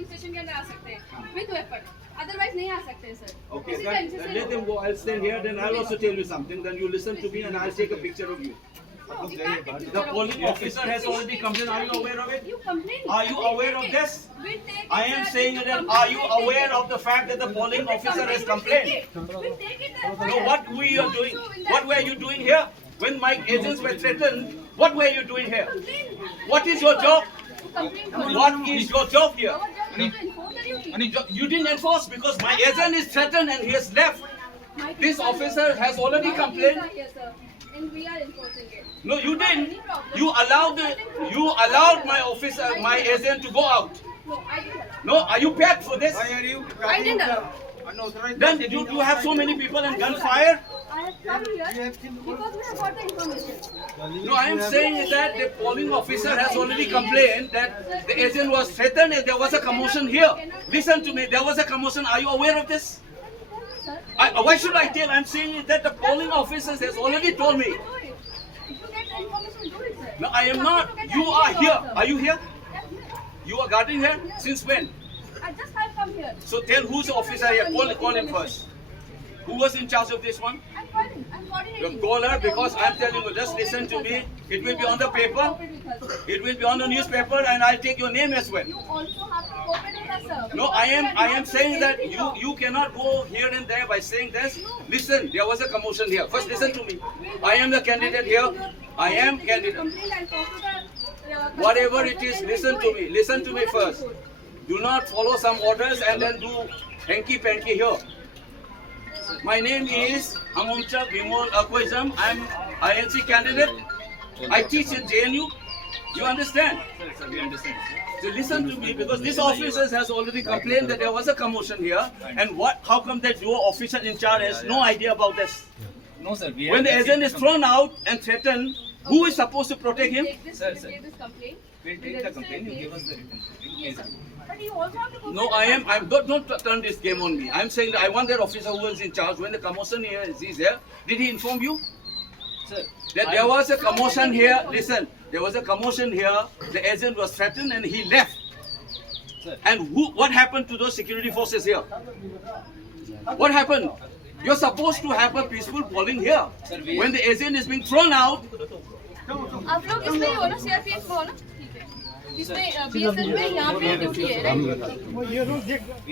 Polling station के अंदर आ सकते हैं विद वेपन, अदरवाइज नहीं आ सकते sir. Okay, then let them go. I'll stand here. Then I'll also tell you something. Then you listen to me, and I'll take a picture of you. The polling officer has already complained. Are you aware of it? You complain. Are you aware of this? We'll take it, I am sir. saying that. Are you aware of the fact that the polling officer has complained? We'll take it. No, what we are doing? What were you doing here? When my agents were threatened, what were you doing here? What is your job? What is your job here? You didn't enforce because my agent is threatened and he has left. This officer has already complained. And we are enforcing it. No, you didn't. You allowed my officer, my agent to go out. No, I didn't. No, are you paid for this? Why are you I didn't allow. unauthorized? Then you have so many people and gunfire. I have come here because we have got the information. No, I am saying that the polling officer has already complained that the agent was threatened and there was a commotion here. Listen to me, there was a commotion. Are you aware of this? Sir, Why should I tell? I'm saying that the polling officers has already told me. do it. If you get the information, do it, sir. No, I am not. You are here. Are you here? You are guarding here? Since when? I just have come here. So tell who's the officer here. Call him first. Who was in charge of this one? I'm calling. I'm You coordinating. call her because I'm telling you, just listen to me. It will be on the paper. It will be on the newspaper and I'll take your name as well. You also have to cooperate with us, sir. No, I am saying that you cannot go here and there by saying this. Listen, there was a commotion here. First listen to me. I am the candidate here. I am candidate. Complaint and talk to the, Whatever it is, listen to me. Listen to me first. Do not follow some orders and then do hanky-panky here. My name is Amuncha Bimol Akwizam. I'm INC candidate. I teach in JNU. You understand? Sir, we understand. So listen to me because this officer has already complained that there was a commotion here. And how come that your officer in charge has no idea about this? No, sir. We When the have agent is thrown out and threatened, who is supposed to protect him? Take this, Sir, we'll sir. take this complaint. We'll take the complaint. You give us the written. Yes, sir. But you also have to cooperate No, with us. don't turn this game on me. I'm saying that I want that officer who was in charge when the commotion here is here. Did he inform you Sir, that there was a commotion here? Listen, there was a commotion here. The agent was threatened and he left. Sir. And what happened to those security forces here? What happened? You're supposed to have a peaceful polling here. Sir, When the agent is being thrown out, आप लोग इसमें ही हो ना, CRPF में हो ना, ठीक है. इसमें बीएसएफ में यहाँ पे ड्यूटी है, राइट?